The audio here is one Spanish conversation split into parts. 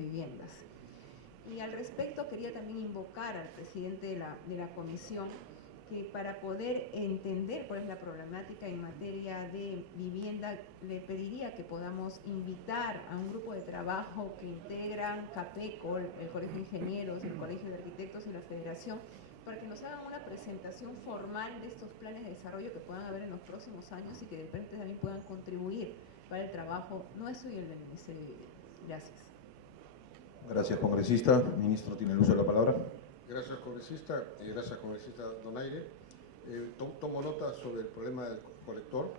viviendas. Y al respecto quería también invocar al presidente de la comisión que para poder entender cuál es la problemática en materia de vivienda, le pediría que podamos invitar a un grupo de trabajo que integran CAPECO, el Colegio de Ingenieros, el Colegio de Arquitectos y la Federación, para que nos hagan una presentación formal de estos planes de desarrollo que puedan haber en los próximos años y que de repente también puedan contribuir para el trabajo nuestro y el del Ministerio de Vivienda. Gracias. Gracias, congresista. Ministro, tiene el uso de la palabra. Gracias, congresista Donaire. Tomo nota sobre el problema del colector.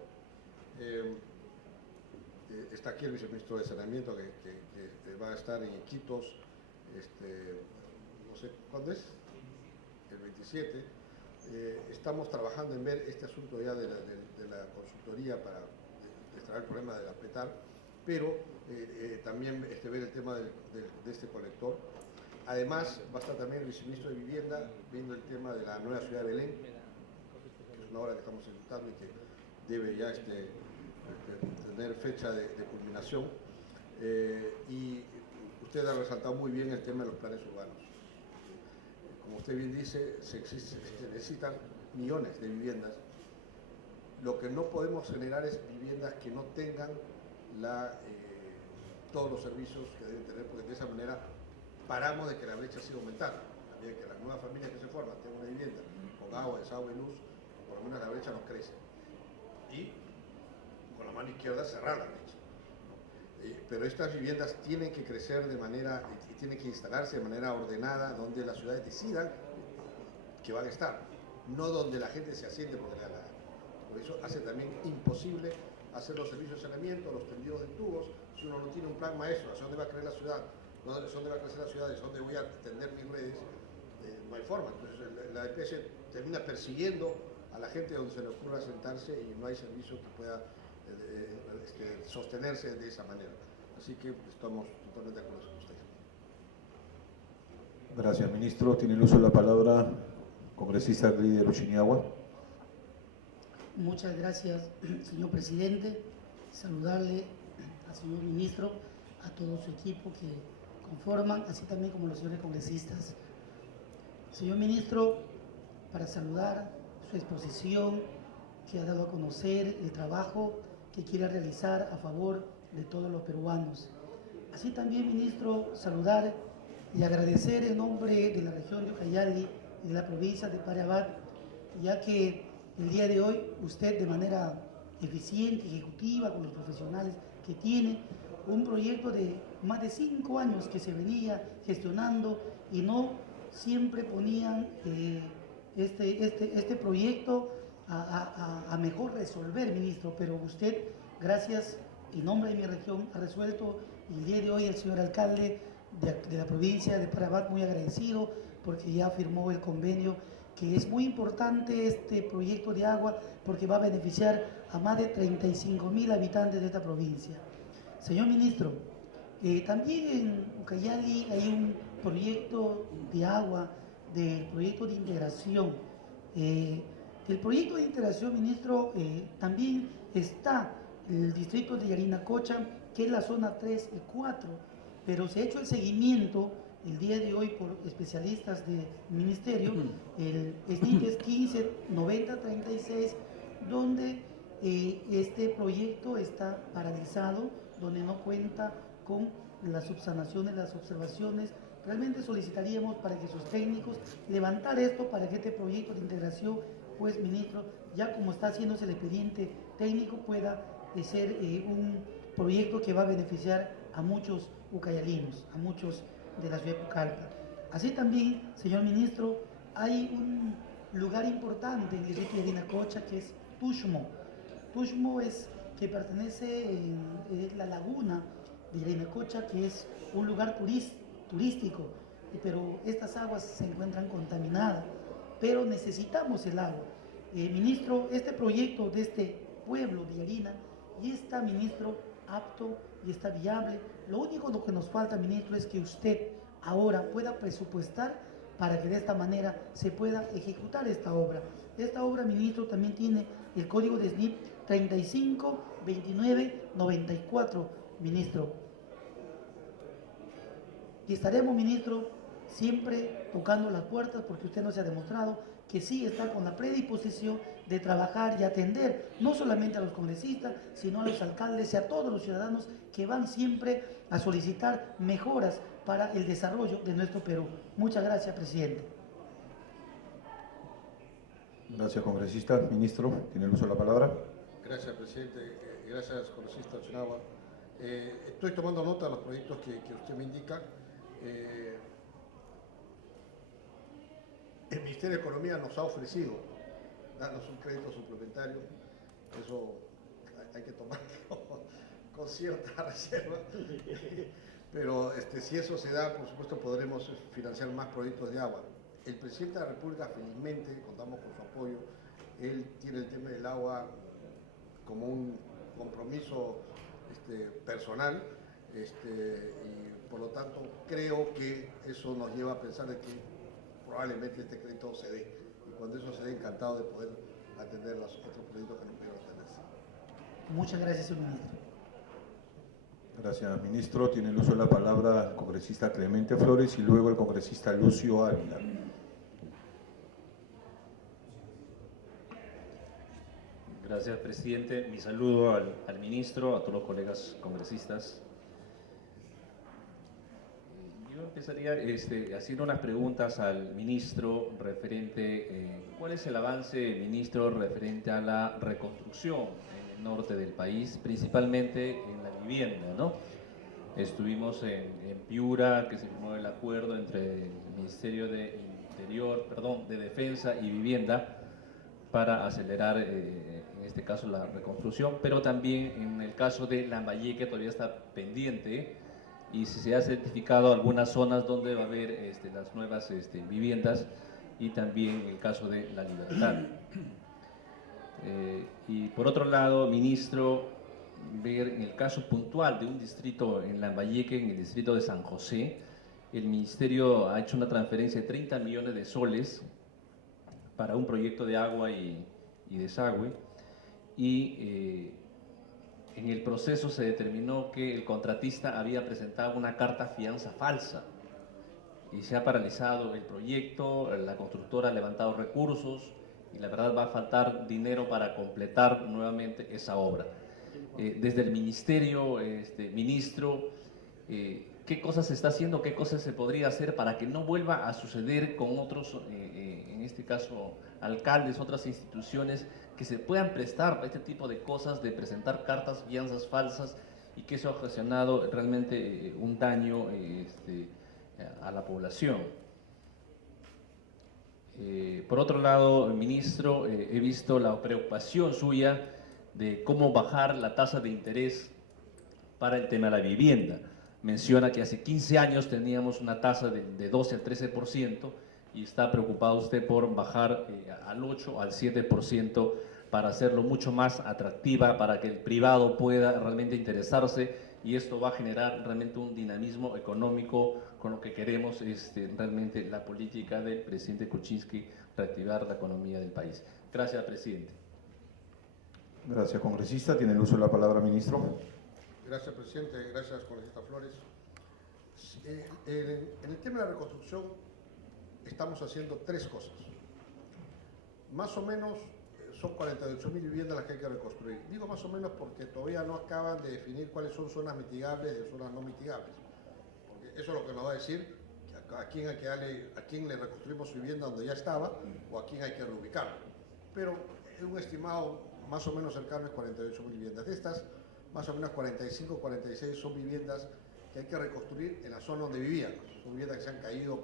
Está aquí el viceministro de Saneamiento que va a estar en Iquitos, no sé cuándo es, el 27. Estamos trabajando en ver este asunto ya de la consultoría para destrabar el problema del apretar, pero también ver el tema de este colector. Además, va a estar también el viceministro de Vivienda viendo el tema de la nueva ciudad de Belén, que es una obra que estamos ejecutando y que debe ya tener fecha de culminación. Y usted ha resaltado muy bien el tema de los planes urbanos. Como usted bien dice, se necesitan millones de viviendas. Lo que no podemos generar es viviendas que no tengan todos los servicios que deben tener, porque de esa manera paramos de que la brecha siga aumentando, de que las nuevas familias que se forman tengan una vivienda con agua, desagüe y luz, por lo menos la brecha no crece. Y con la mano izquierda cerrar la brecha. Pero estas viviendas tienen que crecer de manera, y tienen que instalarse de manera ordenada, donde las ciudades decidan que van a estar, no donde la gente se asiente porque le da la gana. Por eso hace también imposible hacer los servicios de saneamiento, los tendidos de tubos, si uno no tiene un plan maestro, hacia dónde va a crecer la ciudad, dónde va a crecer la ciudad, dónde voy a tender mis redes, no hay forma. Entonces la EPS termina persiguiendo a la gente donde se le ocurra sentarse y no hay servicio que pueda sostenerse de esa manera. Así que estamos totalmente de acuerdo con usted. Gracias, ministro. Tiene el uso de la palabra congresista líder Uchiniagua. Muchas gracias, señor presidente. Saludarle al señor ministro, a todo su equipo que conforman, así también como los señores congresistas. Señor ministro, para saludar su exposición que ha dado a conocer el trabajo que quiere realizar a favor de todos los peruanos. Así también, ministro, saludar y agradecer en nombre de la región de Ucayali y de la provincia de Parabat, ya que el día de hoy usted de manera eficiente, ejecutiva, con los profesionales que tiene, un proyecto de más de 5 años que se venía gestionando y no siempre ponían este proyecto a mejor resolver, ministro, pero usted, gracias, en nombre de mi región, ha resuelto, y el día de hoy el señor alcalde de la provincia de Parabat muy agradecido porque ya firmó el convenio, que es muy importante este proyecto de agua porque va a beneficiar a más de 35.000 habitantes de esta provincia. Señor ministro, también en Ucayali hay un proyecto de agua, del proyecto de integración. El proyecto de integración, ministro, también está el distrito de Yarinacocha, que es la zona 3 y 4, pero se ha hecho el seguimiento el día de hoy por especialistas del ministerio, el SNIT es 159036, donde este proyecto está paralizado, donde no cuenta con las subsanaciones, las observaciones. Realmente solicitaríamos para que sus técnicos levantar esto para que este proyecto de integración, pues ministro, ya como está haciéndose el expediente técnico, pueda ser un proyecto que va a beneficiar a muchos ucayalinos, a muchos de la ciudad de Pucallpa. Así también, señor ministro, hay un lugar importante en el distrito de Yarinacocha que es Tuxmo. Tuxmo es que pertenece a la laguna de Yarinacocha, que es un lugar turístico, pero estas aguas se encuentran contaminadas, pero necesitamos el agua. Ministro, este proyecto de este pueblo de Yarina ya está, ministro, apto y está viable. Lo único que nos falta, ministro, es que usted ahora pueda presupuestar para que de esta manera se pueda ejecutar esta obra. Esta obra, ministro, también tiene el código de SNIP 352994, ministro. Y estaremos, ministro, siempre tocando las puertas, porque usted nos ha demostrado que sí está con la predisposición de trabajar y atender no solamente a los congresistas, sino a los alcaldes y a todos los ciudadanos que van siempre a solicitar mejoras para el desarrollo de nuestro Perú. Muchas gracias, presidente. Gracias, congresista. Ministro, tiene el uso de la palabra. Gracias, presidente. Gracias, congresista Chinagua. Estoy tomando nota de los proyectos que usted me indica. El Ministerio de Economía nos ha ofrecido darnos un crédito suplementario. Eso hay que tomarlo con cierta reserva. Pero si eso se da, por supuesto, podremos financiar más proyectos de agua. El presidente de la República, felizmente, contamos con su apoyo. Él tiene el tema del agua como un compromiso personal, y por lo tanto creo que eso nos lleva a pensar de que probablemente este crédito se dé. Y cuando eso se dé, encantado de poder atender los otros proyectos que no pudieron atenderse. Muchas gracias, señor ministro. Gracias, ministro. Tiene el uso de la palabra el congresista Clemente Flores y luego el congresista Lucio Ávila. Gracias, presidente. Mi saludo al ministro, a todos los colegas congresistas. Yo empezaría haciendo unas preguntas al ministro referente, ¿cuál es el avance, ministro, referente a la reconstrucción en el norte del país, principalmente en la vivienda, ¿no? Estuvimos en Piura, que se firmó el acuerdo entre el Ministerio de Defensa y Vivienda para acelerar, en este caso, la reconstrucción, pero también en el caso de Lambayeque todavía está pendiente y se ha certificado algunas zonas donde va a haber las nuevas viviendas, y también en el caso de La Libertad. Y por otro lado, ministro, ver en el caso puntual de un distrito en Lambayeque, en el distrito de San José, el ministerio ha hecho una transferencia de 30 millones de soles para un proyecto de agua y desagüe, y en el proceso se determinó que el contratista había presentado una carta fianza falsa y se ha paralizado el proyecto. La constructora ha levantado recursos y la verdad va a faltar dinero para completar nuevamente esa obra. Desde el ministerio, ministro, ¿qué cosas se está haciendo, qué cosas se podría hacer para que no vuelva a suceder con otros, en este caso, alcaldes, otras instituciones que se puedan prestar a este tipo de cosas, de presentar cartas, fianzas falsas, y que eso ha ocasionado realmente un daño a la población? Por otro lado, ministro, he visto la preocupación suya de cómo bajar la tasa de interés para el tema de la vivienda. Menciona que hace 15 años teníamos una tasa de 12 al 13%, y está preocupado usted por bajar al 8 al 7% para hacerlo mucho más atractiva, para que el privado pueda realmente interesarse, y esto va a generar realmente un dinamismo económico con lo que queremos realmente la política del presidente Kuczynski, reactivar la economía del país. Gracias, presidente. Gracias, congresista. Tiene el uso de la palabra, ministro. Gracias, presidente. Gracias, congresista Flores. En el tema de la reconstrucción estamos haciendo tres cosas. Más o menos son 48.000 viviendas las que hay que reconstruir. Digo más o menos porque todavía no acaban de definir cuáles son zonas mitigables de zonas no mitigables. Porque eso es lo que nos va a decir a quién le reconstruimos su vivienda donde ya estaba, o a quién hay que reubicarlo. Pero un estimado más o menos cercano es 48.000 viviendas. De estas, más o menos 45, 46 son viviendas que hay que reconstruir en la zona donde vivían. Son viviendas que se han caído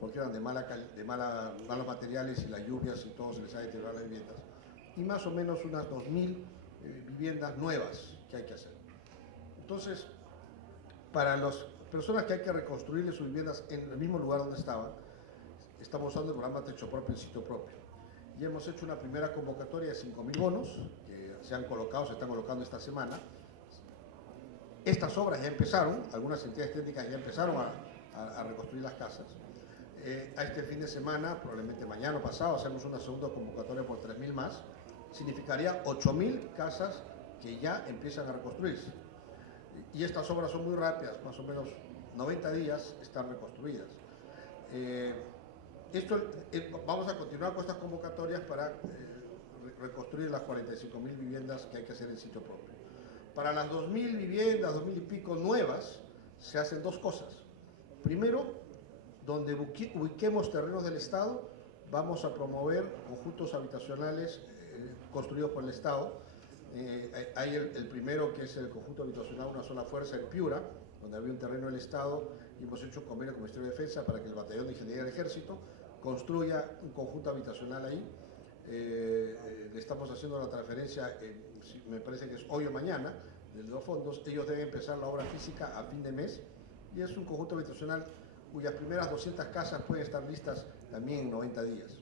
porque eran de malos materiales, y las lluvias y todo se les ha deteriorado las viviendas. Y más o menos unas 2.000 viviendas nuevas que hay que hacer. Entonces, para las personas que hay que reconstruir sus viviendas en el mismo lugar donde estaban, estamos usando el programa Techo Propio en Sitio Propio. Y hemos hecho una primera convocatoria de 5.000 bonos que se están colocando esta semana. Estas obras ya empezaron, algunas entidades técnicas ya empezaron a reconstruir las casas. A este fin de semana, probablemente mañana o pasado, hacemos una segunda convocatoria por 3.000 más. Significaría 8.000 casas que ya empiezan a reconstruirse. Y estas obras son muy rápidas, más o menos 90 días están reconstruidas. Vamos a continuar con estas convocatorias para reconstruir las 45.000 viviendas que hay que hacer en sitio propio. Para las 2.000 viviendas, 2.000 y pico nuevas, se hacen dos cosas. Primero, donde ubiquemos terrenos del Estado, vamos a promover conjuntos habitacionales construidos por el Estado. Hay el primero, que es el conjunto habitacional Una Sola Fuerza en Piura, donde había un terreno del Estado, y hemos hecho un convenio con el Ministerio de Defensa para que el Batallón de Ingeniería del Ejército construya un conjunto habitacional ahí. Le estamos haciendo la transferencia, me parece que es hoy o mañana, de los fondos. Ellos deben empezar la obra física a fin de mes, y es un conjunto habitacional cuyas primeras 200 casas pueden estar listas también en 90 días.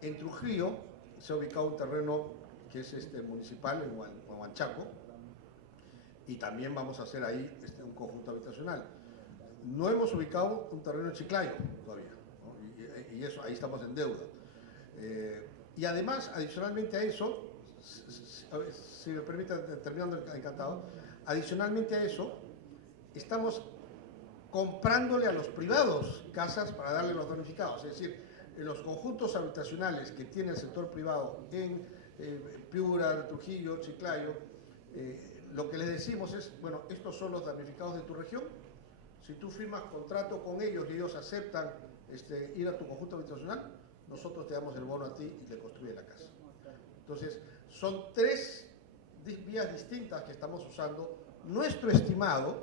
En Trujillo se ha ubicado un terreno que es municipal, en Huanchaco, y también vamos a hacer ahí un conjunto habitacional. No hemos ubicado un terreno en Chiclayo todavía, ¿no? Y eso, ahí estamos en deuda. Y además, adicionalmente a eso, si me permiten, terminando, encantado, adicionalmente a eso, estamos comprándole a los privados casas para darle a los damnificados. Es decir, en los conjuntos habitacionales que tiene el sector privado en Piura, Trujillo, Chiclayo, lo que les decimos es, bueno, estos son los damnificados de tu región. Si tú firmas contrato con ellos y ellos aceptan ir a tu conjunto habitacional, nosotros te damos el bono a ti y te construye la casa. Entonces, son tres vías distintas que estamos usando. Nuestro estimado,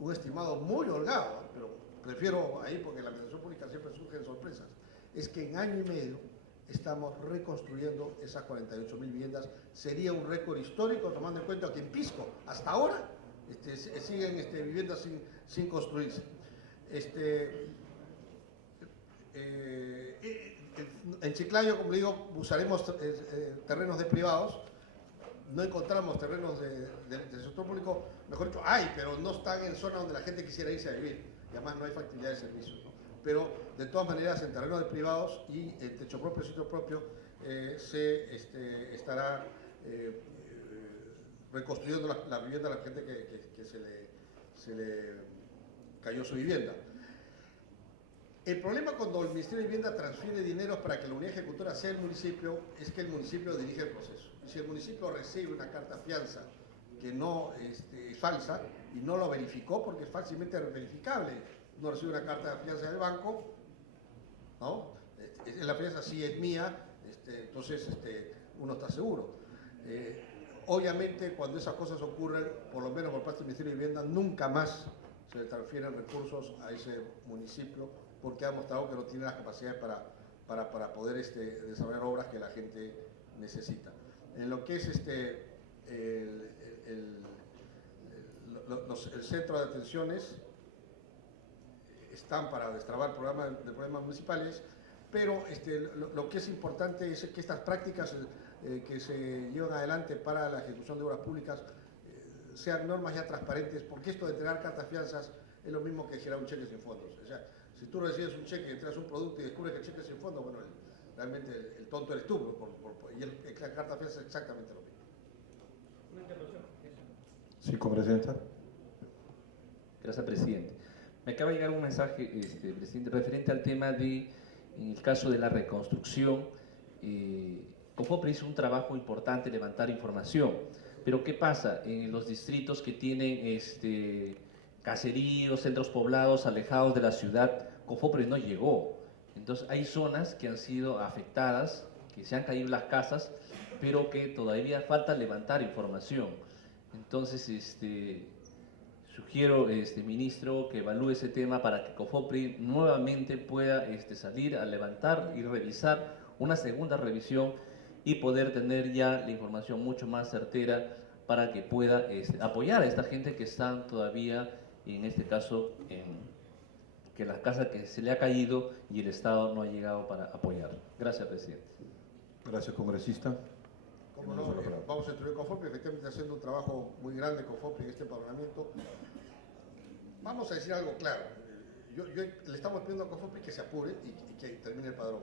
un estimado muy holgado, pero prefiero ahí porque en la administración pública siempre surgen sorpresas, es que en año y medio estamos reconstruyendo esas 48.000 viviendas. Sería un récord histórico, tomando en cuenta que en Pisco, hasta ahora, siguen viviendas sin construirse. En Chiclayo, como digo, usaremos terrenos de privados. No encontramos terrenos del sector público, mejor dicho, hay, pero no están en zonas donde la gente quisiera irse a vivir. Y además no hay factibilidad de servicio, ¿no? Pero de todas maneras, en terrenos de privados y en techo propio, sitio propio, se estará reconstruyendo la vivienda a la gente que se le cayó su vivienda. El problema cuando el Ministerio de Vivienda transfiere dinero para que la unidad ejecutora sea el municipio, es que el municipio dirige el proceso. Y si el municipio recibe una carta fianza que no es falsa y no lo verificó, porque es fácilmente verificable, no recibe una carta de fianza del banco, ¿no? La fianza sí es mía, entonces uno está seguro. Obviamente, cuando esas cosas ocurren, por lo menos por parte del Ministerio de Vivienda, nunca más se le transfieren recursos a ese municipio, porque ha demostrado que no tiene las capacidades para poder desarrollar obras que la gente necesita. En lo que es el centro de atenciones, están para destrabar problemas municipales, pero lo que es importante es que estas prácticas que se llevan adelante para la ejecución de obras públicas sean normas ya transparentes, porque esto de entregar cartas fianzas es lo mismo que generar un cheque sin fondos. O sea, si tú recibes un cheque, entregas un producto y descubres que el cheque es sin fondos, bueno, realmente el tonto eres tú, ¿no? Y la carta fianza es exactamente lo mismo. Una intervención. Sí, congresista. Gracias, presidente. Me acaba de llegar un mensaje, presidente, referente al tema de, en el caso de la reconstrucción, COFOPRE hizo un trabajo importante, levantar información, pero ¿qué pasa? En los distritos que tienen caseríos, centros poblados, alejados de la ciudad, COFOPRE no llegó. Entonces hay zonas que han sido afectadas, que se han caído las casas, pero que todavía falta levantar información. Entonces, sugiero, ministro, que evalúe ese tema para que COFOPRE nuevamente pueda salir a levantar y revisar una segunda revisión y poder tener ya la información mucho más certera para que pueda apoyar a esta gente que está todavía, en este caso, que la casa que se le ha caído y el Estado no ha llegado para apoyar. Gracias, presidente. Gracias, congresista. Como no, vamos a instruir COFOPRE, efectivamente haciendo un trabajo muy grande COFOPRE en este parlamento. Vamos a decir algo claro. Le estamos pidiendo a COFOPRE que se apure y que termine el padrón.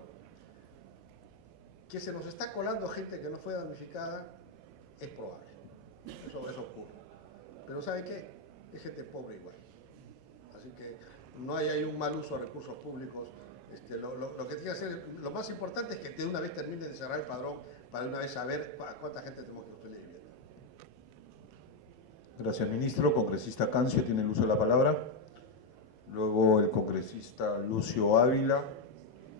Que se nos está colando gente que no fue damnificada es probable. Eso ocurre. Pero ¿sabe qué? Es gente pobre igual. Así que no hay ahí un mal uso de recursos públicos. Lo que tiene que hacer, lo más importante es que de una vez termine de cerrar el padrón para de una vez saber a cuánta gente tenemos que construir vivienda. Gracias, ministro. Congresista Cancio tiene el uso de la palabra. Luego el congresista Lucio Ávila,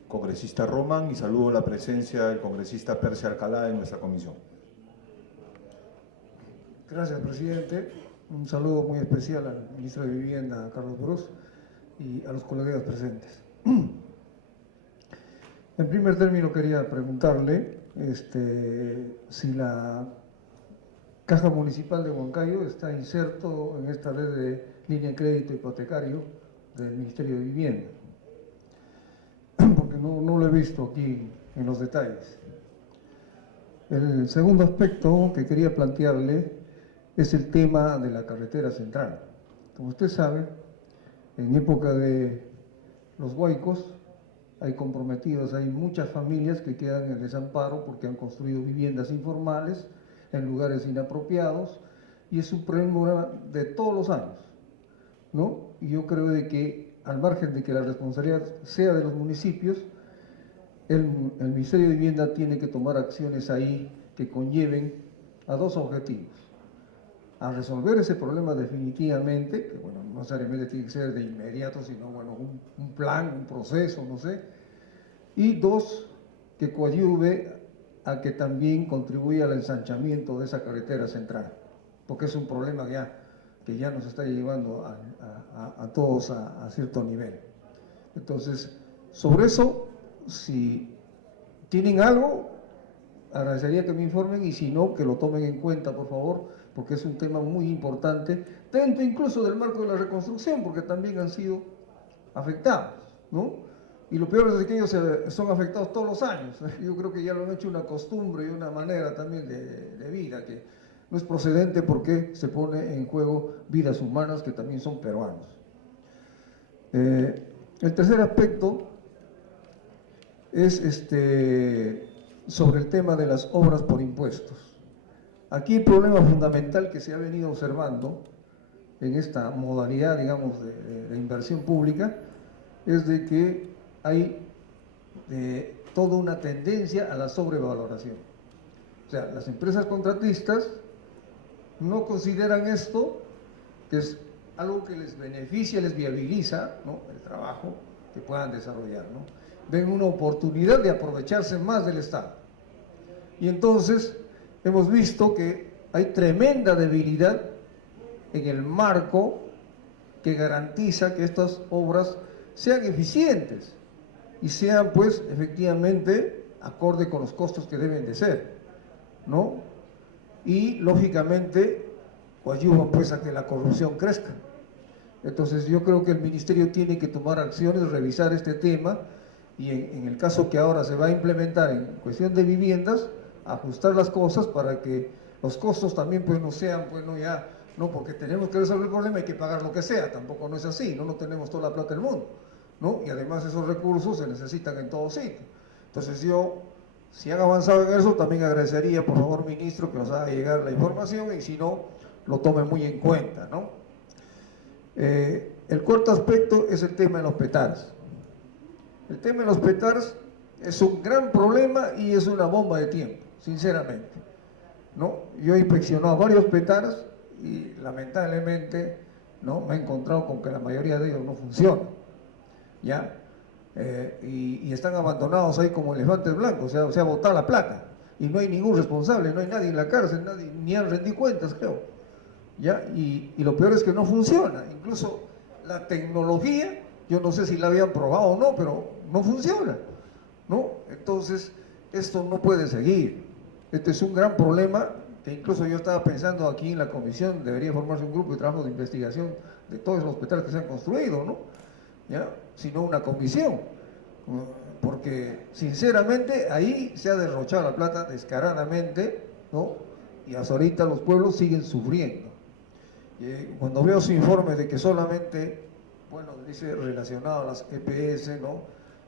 congresista Román, y saludo la presencia del congresista Persia Alcalá en nuestra comisión. Gracias, presidente. Un saludo muy especial al ministro de Vivienda, Carlos Brus, y a los colegas presentes. En primer término quería preguntarle si la Caja Municipal de Huancayo está inserto en esta red de línea de crédito hipotecario del Ministerio de Vivienda, porque no lo he visto aquí en los detalles. El segundo aspecto que quería plantearle es el tema de la carretera central. Como usted sabe, en época de los huaicos hay comprometidos, hay muchas familias que quedan en desamparo porque han construido viviendas informales en lugares inapropiados, y es un problema de todos los años, ¿no? Y yo creo de que, al margen de que la responsabilidad sea de los municipios, el Ministerio de Vivienda tiene que tomar acciones ahí que conlleven a dos objetivos: a resolver ese problema definitivamente, que bueno, no necesariamente tiene que ser de inmediato, sino bueno, un plan, un proceso, no sé, y dos, que coadyuve a que también contribuya al ensanchamiento de esa carretera central, porque es un problema que ya nos está llevando a todos a cierto nivel. Entonces, sobre eso, si tienen algo, agradecería que me informen, y si no, que lo tomen en cuenta, por favor, porque es un tema muy importante, dentro incluso del marco de la reconstrucción, porque también han sido afectados, ¿no? Y lo peor es que ellos son afectados todos los años. Yo creo que ya lo han hecho una costumbre y una manera también de vida, que no es procedente porque se pone en juego vidas humanas que también son peruanos. El tercer aspecto es sobre el tema de las obras por impuestos. Aquí el problema fundamental que se ha venido observando en esta modalidad, digamos, de inversión pública, es de que hay toda una tendencia a la sobrevaloración. O sea, las empresas contratistas no consideran esto, que es algo que les beneficia, les viabiliza, ¿no?, el trabajo que puedan desarrollar, ¿no? Ven una oportunidad de aprovecharse más del Estado. Y entonces hemos visto que hay tremenda debilidad en el marco que garantiza que estas obras sean eficientes y sean, pues, efectivamente acorde con los costos que deben de ser, ¿no? Y, lógicamente, ayudan, pues, a que la corrupción crezca. Entonces, yo creo que el Ministerio tiene que tomar acciones, revisar este tema, y en el caso que ahora se va a implementar en cuestión de viviendas, ajustar las cosas para que los costos también, pues, no sean, pues, no porque tenemos que resolver el problema hay que pagar lo que sea, tampoco no es así, no tenemos toda la plata del mundo, ¿no? Y además esos recursos se necesitan en todo sitio. Entonces yo, si han avanzado en eso, también agradecería, por favor, ministro, que nos haga llegar la información, y si no, lo tome muy en cuenta, ¿no? El cuarto aspecto es el tema de los PETARs. El tema de los PETARs es un gran problema y es una bomba de tiempo, sinceramente, ¿no? Yo he inspeccionado varios PETARs y lamentablemente, ¿no?, me he encontrado con que la mayoría de ellos no funcionan, ¿ya? Y están abandonados ahí como elefantes blancos, o sea, botar la plata, y no hay ningún responsable, no hay nadie en la cárcel, nadie, ni han rendido cuentas, creo, ¿ya? Y lo peor es que no funciona. Incluso la tecnología, yo no sé si la habían probado o no, pero no funciona, ¿no? Entonces, esto no puede seguir. Este es un gran problema que incluso yo estaba pensando aquí en la comisión, debería formarse un grupo de trabajo de investigación de todos los hospitales que se han construido, ¿no? ¿Ya? Sino una comisión, porque sinceramente ahí se ha derrochado la plata descaradamente, ¿no? Y hasta ahorita los pueblos siguen sufriendo. Cuando veo su informe de que solamente, bueno, dice relacionado a las EPS, ¿no?,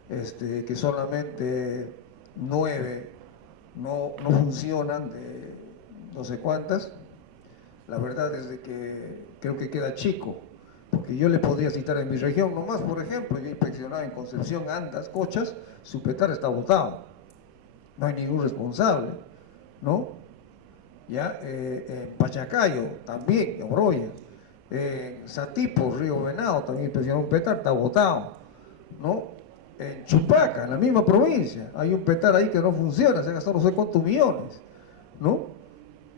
que solamente 9 no funcionan de no sé cuántas, la verdad es de que creo que queda chico, porque yo le podría citar en mi región nomás, por ejemplo, yo inspeccionaba en Concepción, Andas, Cochas, su petar está botado, no hay ningún responsable, ¿no? Ya, en Pachacayo también, en Oroya, Satipo, Río Venado, también inspeccionó un petar, está botado, ¿no? En Chupaca, en la misma provincia, hay un petar ahí que no funciona, se ha gastado no sé cuántos millones, ¿no?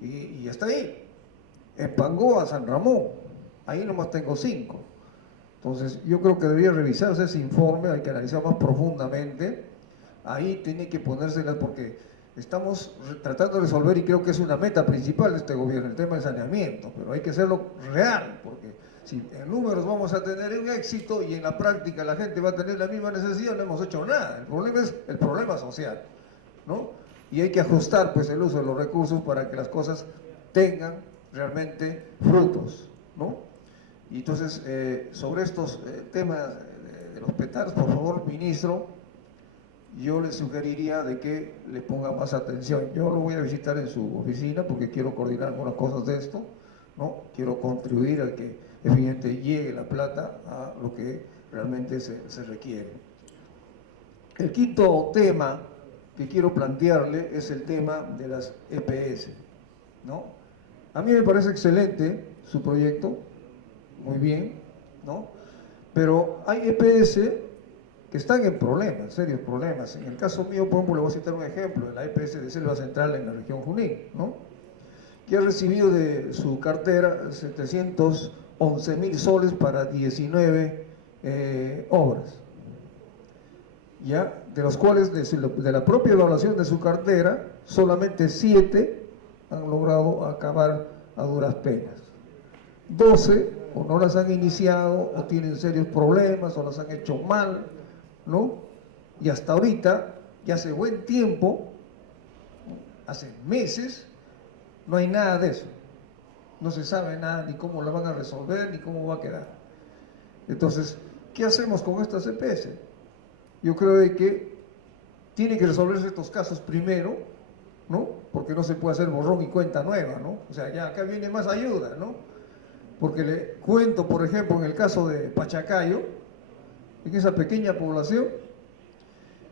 Y está ahí. En Pangoa, San Ramón, ahí nomás tengo 5. Entonces, yo creo que debería revisarse ese informe, hay que analizar más profundamente. Ahí tiene que ponérselas porque estamos tratando de resolver, y creo que es una meta principal de este gobierno, el tema del saneamiento, pero hay que hacerlo real, porque si en números vamos a tener un éxito y en la práctica la gente va a tener la misma necesidad, no hemos hecho nada. El problema es el problema social, ¿no? Y hay que ajustar pues el uso de los recursos para que las cosas tengan realmente frutos, ¿no? Y entonces, sobre estos temas de los petars, por favor, ministro, yo le sugeriría de que le ponga más atención. Yo lo voy a visitar en su oficina porque quiero coordinar algunas cosas de esto, ¿no? Quiero contribuir a que evidentemente llegue la plata a lo que realmente se requiere. El quinto tema que quiero plantearle es el tema de las EPS, ¿no? A mí me parece excelente su proyecto, muy bien, ¿no? Pero hay EPS que están en problemas, serios problemas. En el caso mío, por ejemplo, le voy a citar un ejemplo, de la EPS de Selva Central en la región Junín, ¿no? Que ha recibido de su cartera 711.000 soles para 19 obras, ¿ya? De los cuales, de la propia evaluación de su cartera, solamente 7 han logrado acabar a duras penas. 12 o no las han iniciado o tienen serios problemas o las han hecho mal, ¿no? Y hasta ahorita, ya hace buen tiempo, hace meses, no hay nada de eso. No se sabe nada, ni cómo la van a resolver, ni cómo va a quedar. Entonces, ¿qué hacemos con estas EPS? Yo creo que tienen que resolverse estos casos primero, ¿no? Porque no se puede hacer borrón y cuenta nueva, ¿no? O sea, ya acá viene más ayuda, ¿no? Porque le cuento, por ejemplo, en el caso de Pachacayo, en esa pequeña población,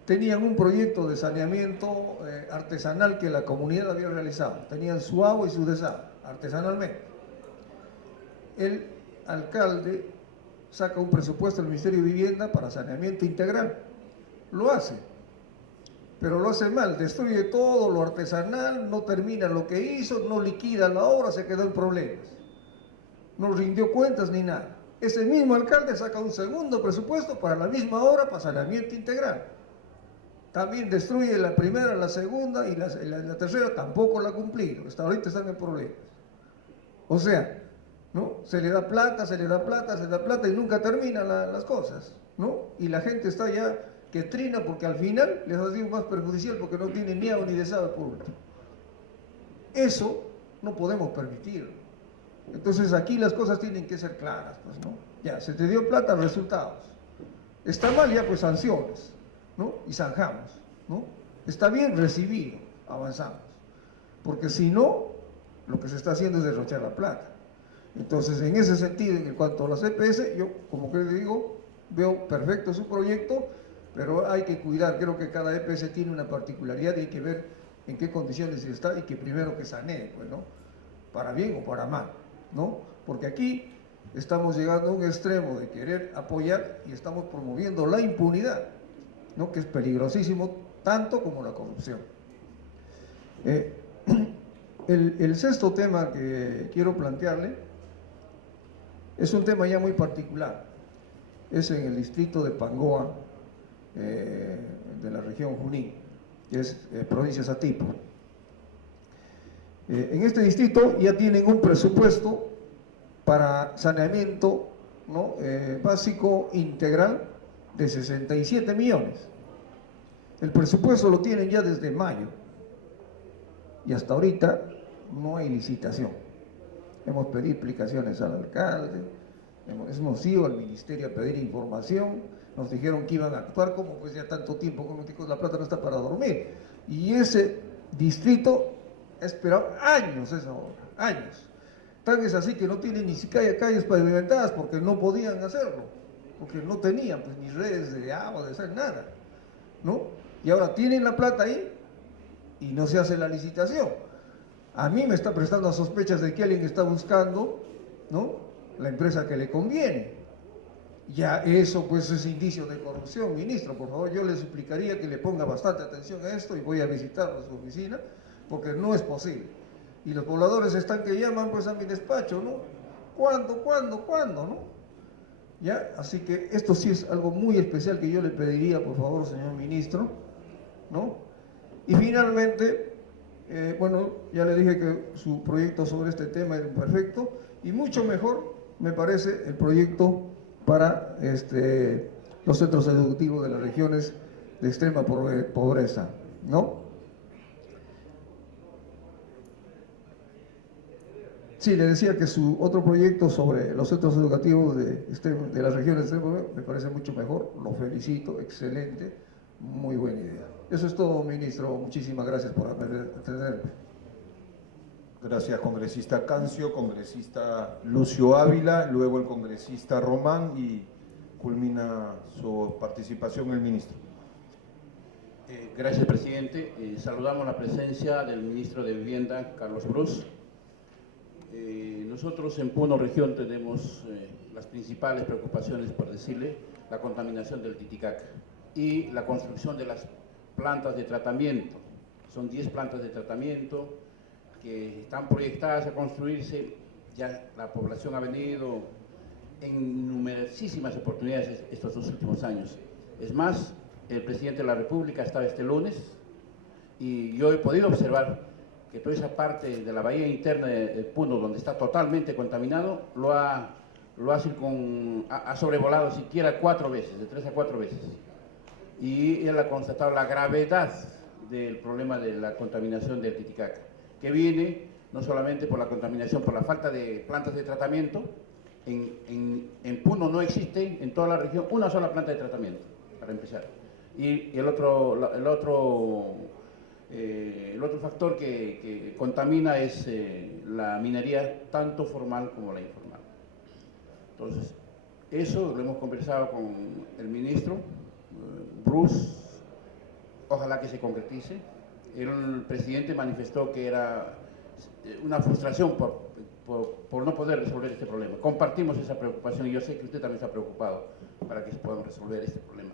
tenían un proyecto de saneamiento artesanal que la comunidad había realizado. Tenían su agua y su desagüe, artesanalmente. El alcalde saca un presupuesto del Ministerio de Vivienda para saneamiento integral. Lo hace, pero lo hace mal, destruye todo lo artesanal, no termina lo que hizo, no liquida la obra, se quedó en problemas. No rindió cuentas ni nada. Ese mismo alcalde saca un segundo presupuesto para la misma obra, para saneamiento integral. También destruye la primera, la segunda y la tercera tampoco la ha cumplido. Hasta ahorita están en problemas. O sea, ¿no? Se le da plata, se le da plata, se le da plata y nunca terminan las cosas, ¿no? Y la gente está ya que trina porque al final les ha sido más perjudicial porque no tienen ni agua ni desagüe público. Eso no podemos permitirlo. Entonces aquí las cosas tienen que ser claras, pues, ¿no? Ya, se te dio plata, resultados. Está mal, ya pues sanciones, ¿no? Y zanjamos, ¿no? Está bien, recibido, avanzamos. Porque si no, lo que se está haciendo es derrochar la plata. Entonces, en ese sentido, en cuanto a las EPS, yo, como que le digo, veo perfecto su proyecto, pero hay que cuidar, creo que cada EPS tiene una particularidad y hay que ver en qué condiciones está y que primero que sanee, pues, ¿no? Para bien o para mal, ¿no? Porque aquí estamos llegando a un extremo de querer apoyar y estamos promoviendo la impunidad, ¿no? Que es peligrosísimo tanto como la corrupción. El sexto tema que quiero plantearle es un tema ya muy particular, es en el distrito de Pangoa, de la región Junín, que es provincia Satipo. En este distrito ya tienen un presupuesto para saneamiento, ¿no? Básico integral de 67 millones. El presupuesto lo tienen ya desde mayo y hasta ahorita no hay licitación. Hemos pedido explicaciones al alcalde, hemos ido al ministerio a pedir información, nos dijeron que iban a actuar, como pues ya tanto tiempo, como chicos, la plata no está para dormir. Y ese distrito ha esperado años esa obra, años. Tan es así que no tienen ni siquiera calles pavimentadas porque no podían hacerlo, porque no tenían pues, ni redes de agua, de sal, nada, ¿no? Y ahora tienen la plata ahí y no se hace la licitación. A mí me está prestando a sospechas de que alguien está buscando, ¿no?, la empresa que le conviene. Ya eso pues es indicio de corrupción, ministro. Por favor, yo le suplicaría que le ponga bastante atención a esto y voy a visitar su oficina, porque no es posible. Y los pobladores están que llaman pues a mi despacho, ¿no? ¿Cuándo, no? ¿Ya? Así que esto sí es algo muy especial que yo le pediría, por favor, señor ministro, ¿no? Y finalmente, bueno, ya le dije que su proyecto sobre este tema es perfecto, y mucho mejor me parece el proyecto para los centros educativos de las regiones de extrema pobreza, ¿no? Sí, le decía que su otro proyecto sobre los centros educativos de las regiones de extrema pobreza me parece mucho mejor, lo felicito, excelente, muy buena idea. Eso es todo, ministro, muchísimas gracias por atenderme. Gracias, congresista Cancio, congresista Lucio Ávila, luego el congresista Román y culmina su participación el ministro. Gracias, presidente. Saludamos la presencia del ministro de Vivienda, Carlos Brus. Nosotros en Puno Región tenemos las principales preocupaciones, por decirle, la contaminación del Titicaca y la construcción de las plantas de tratamiento. Son 10 plantas de tratamiento que están proyectadas a construirse. Ya la población ha venido en numerosísimas oportunidades estos 2 últimos años. Es más, el presidente de la República estaba este lunes y yo he podido observar que toda esa parte de la bahía interna de Puno, donde está totalmente contaminado, ha sobrevolado siquiera 4 veces, de 3 a 4 veces. Y él ha constatado la gravedad del problema de la contaminación del Titicaca, que viene no solamente por la contaminación, por la falta de plantas de tratamiento. En Puno no existe en toda la región una sola planta de tratamiento, para empezar. Y el otro factor que contamina es la minería, tanto formal como la informal. Entonces, eso lo hemos conversado con el ministro Brus, ojalá que se concretice. El presidente manifestó que era una frustración por no poder resolver este problema. Compartimos esa preocupación y yo sé que usted también está preocupado para que se pueda resolver este problema.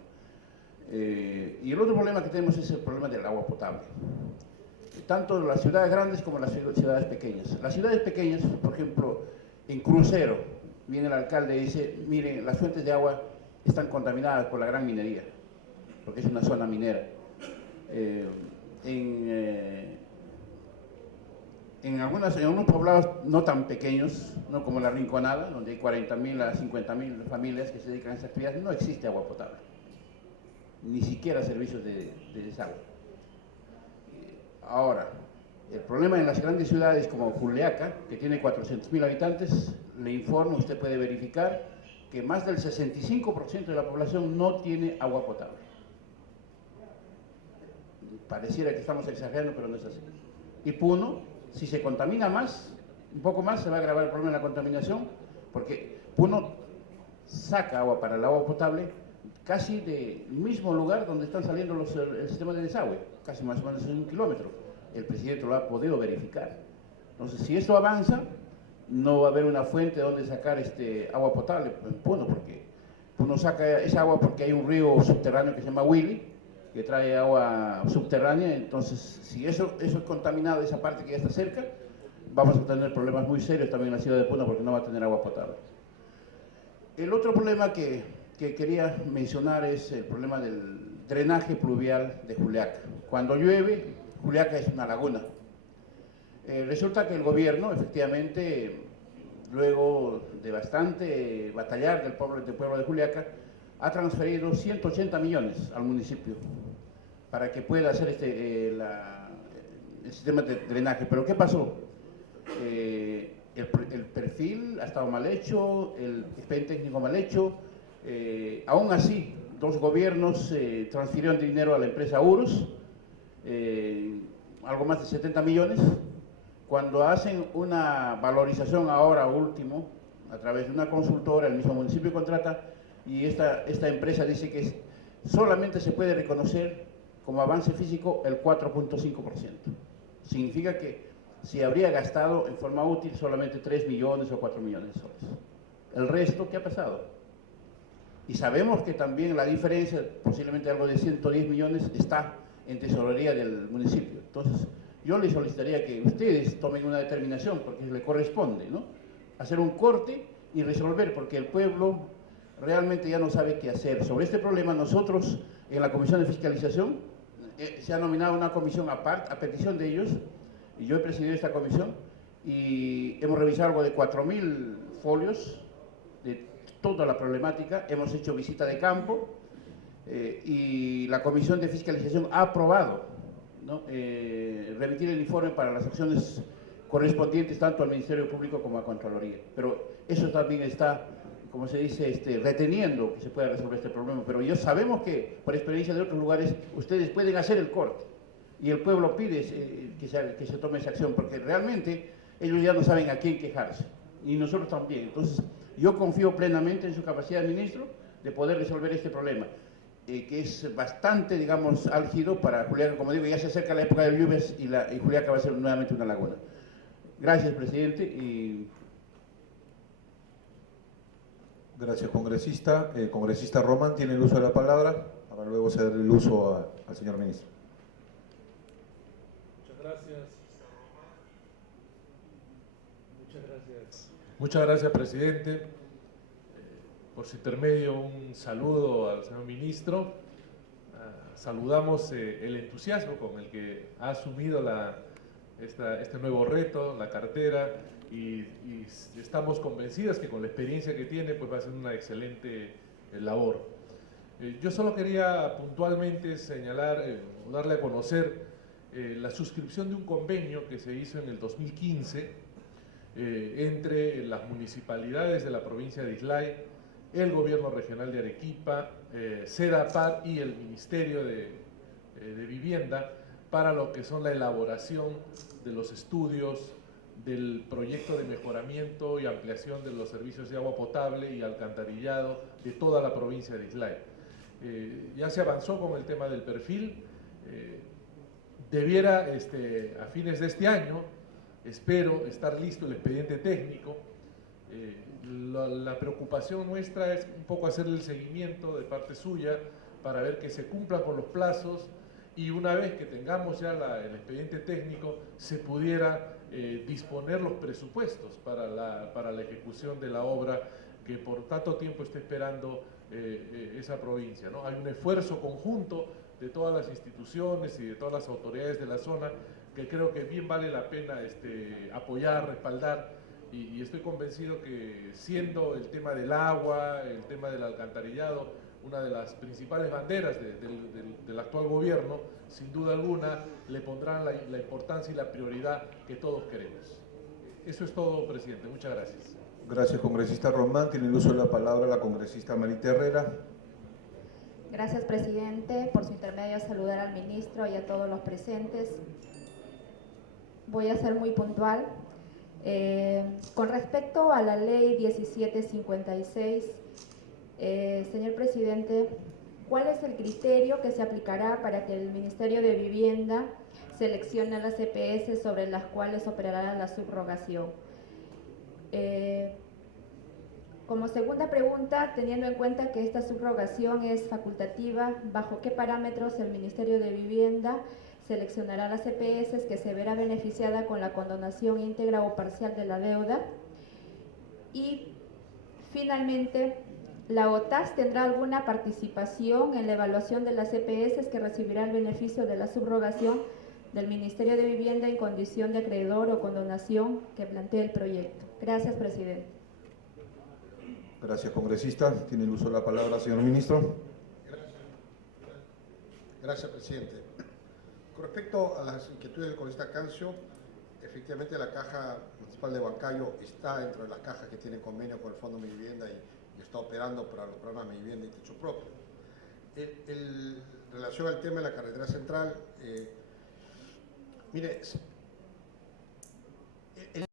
Y el otro problema que tenemos es el problema del agua potable, tanto en las ciudades grandes como en las ciudades pequeñas. Las ciudades pequeñas, por ejemplo, en Crucero, viene el alcalde y dice, miren, las fuentes de agua están contaminadas por la gran minería, porque es una zona minera. En algunos poblados no tan pequeños, no como La Rinconada, donde hay 40.000 a 50.000 familias que se dedican a esa actividad, no existe agua potable, ni siquiera servicios de desagüe. Ahora, el problema en las grandes ciudades como Juliaca, que tiene 400.000 habitantes, le informo, usted puede verificar, que más del 65% de la población no tiene agua potable. Pareciera que estamos exagerando, pero no es así. Y Puno, si se contamina más, un poco más, se va a agravar el problema de la contaminación, porque Puno saca agua para el agua potable casi del mismo lugar donde están saliendo el sistema de desagüe, casi más o menos 1 kilómetro. El presidente lo ha podido verificar. Entonces, si esto avanza, no va a haber una fuente donde sacar agua potable en Puno, porque Puno saca esa agua porque hay un río subterráneo que se llama Willy, que trae agua subterránea. Entonces, si eso es contaminado, esa parte que ya está cerca, vamos a tener problemas muy serios también en la ciudad de Puno porque no va a tener agua potable. El otro problema que quería mencionar es el problema del drenaje pluvial de Juliaca. Cuando llueve, Juliaca es una laguna. Resulta que el gobierno, efectivamente, luego de bastante batallar del pueblo de Juliaca, ha transferido 180 millones al municipio para que pueda hacer el sistema de drenaje. Pero ¿qué pasó? El perfil ha estado mal hecho, el expediente técnico mal hecho. Aún así, 2 gobiernos transfirieron dinero a la empresa URUS, algo más de 70 millones, Cuando hacen una valorización ahora último, a través de una consultora, el mismo municipio contrata, y esta empresa dice que solamente se puede reconocer como avance físico el 4.5%. Significa que se habría gastado en forma útil solamente 3 millones o 4 millones de soles. ¿El resto qué ha pasado? Y sabemos que también la diferencia, posiblemente algo de 110 millones, está en tesorería del municipio. Entonces, yo les solicitaría que ustedes tomen una determinación, porque le corresponde, ¿no?, hacer un corte y resolver, porque el pueblo realmente ya no sabe qué hacer. Sobre este problema, nosotros en la Comisión de Fiscalización se ha nominado una comisión aparte, a petición de ellos, y yo he presidido esta comisión, y hemos revisado algo de 4.000 folios de toda la problemática, hemos hecho visita de campo, y la Comisión de Fiscalización ha aprobado, ¿no?, remitir el informe para las acciones correspondientes tanto al Ministerio Público como a Contraloría. Pero eso también está, como se dice, reteniendo que se pueda resolver este problema. Pero yo sabemos que, por experiencia de otros lugares, ustedes pueden hacer el corte y el pueblo pide que se tome esa acción, porque realmente ellos ya no saben a quién quejarse, y nosotros también. Entonces, yo confío plenamente en su capacidad, ministro, de poder resolver este problema, que es bastante, digamos, álgido para Juliaca. Como digo, ya se acerca la época de lluvias y Juliaca va a ser nuevamente una laguna. Gracias, presidente. Gracias, congresista. Congresista Román tiene el uso de la palabra para luego ceder el uso al señor ministro. Muchas gracias. Muchas gracias, presidente. Por su intermedio, un saludo al señor ministro. Saludamos el entusiasmo con el que ha asumido este nuevo reto, la cartera, y estamos convencidas que con la experiencia que tiene, pues va a ser una excelente labor. Yo solo quería puntualmente señalar, darle a conocer la suscripción de un convenio que se hizo en el 2015 entre las municipalidades de la provincia de Islay, el gobierno regional de Arequipa, SEDAPAR y el Ministerio de Vivienda, para lo que son la elaboración de los estudios del proyecto de mejoramiento y ampliación de los servicios de agua potable y alcantarillado de toda la provincia de Islay. Ya se avanzó con el tema del perfil, debiera a fines de este año, espero, estar listo el expediente técnico. La preocupación nuestra es un poco hacer el seguimiento de parte suya para ver que se cumpla con los plazos, y una vez que tengamos ya el expediente técnico, se pudiera disponer los presupuestos para la ejecución de la obra que por tanto tiempo está esperando esa provincia, ¿no? Hay un esfuerzo conjunto de todas las instituciones y de todas las autoridades de la zona que creo que bien vale la pena apoyar, respaldar, y estoy convencido que, siendo el tema del agua, el tema del alcantarillado, una de las principales banderas del actual gobierno, sin duda alguna le pondrán la importancia y la prioridad que todos queremos. Eso es todo, presidente. Muchas gracias. Gracias, congresista Román. Tiene el uso de la palabra la congresista Marita Herrera. Gracias, presidente. Por su intermedio, saludar al ministro y a todos los presentes. Voy a ser muy puntual. Con respecto a la ley 1756, señor presidente, ¿cuál es el criterio que se aplicará para que el Ministerio de Vivienda seleccione las EPS sobre las cuales operará la subrogación? Como segunda pregunta, teniendo en cuenta que esta subrogación es facultativa, ¿bajo qué parámetros el Ministerio de Vivienda seleccionará las EPS que se verá beneficiada con la condonación íntegra o parcial de la deuda? Y finalmente, ¿la OTAS tendrá alguna participación en la evaluación de las EPS que recibirá el beneficio de la subrogación del Ministerio de Vivienda en condición de acreedor o condonación que plantee el proyecto? Gracias, presidente. Gracias, congresista. Tiene el uso de la palabra, señor ministro. Gracias, presidente. Con respecto a las inquietudes del congresista Cancio, efectivamente la Caja Municipal de Huancayo está dentro de las cajas que tienen convenio con el Fondo Mi Vivienda y está operando para los programas Mi Vivienda y Techo Propio. En relación al tema de la carretera central, mire, el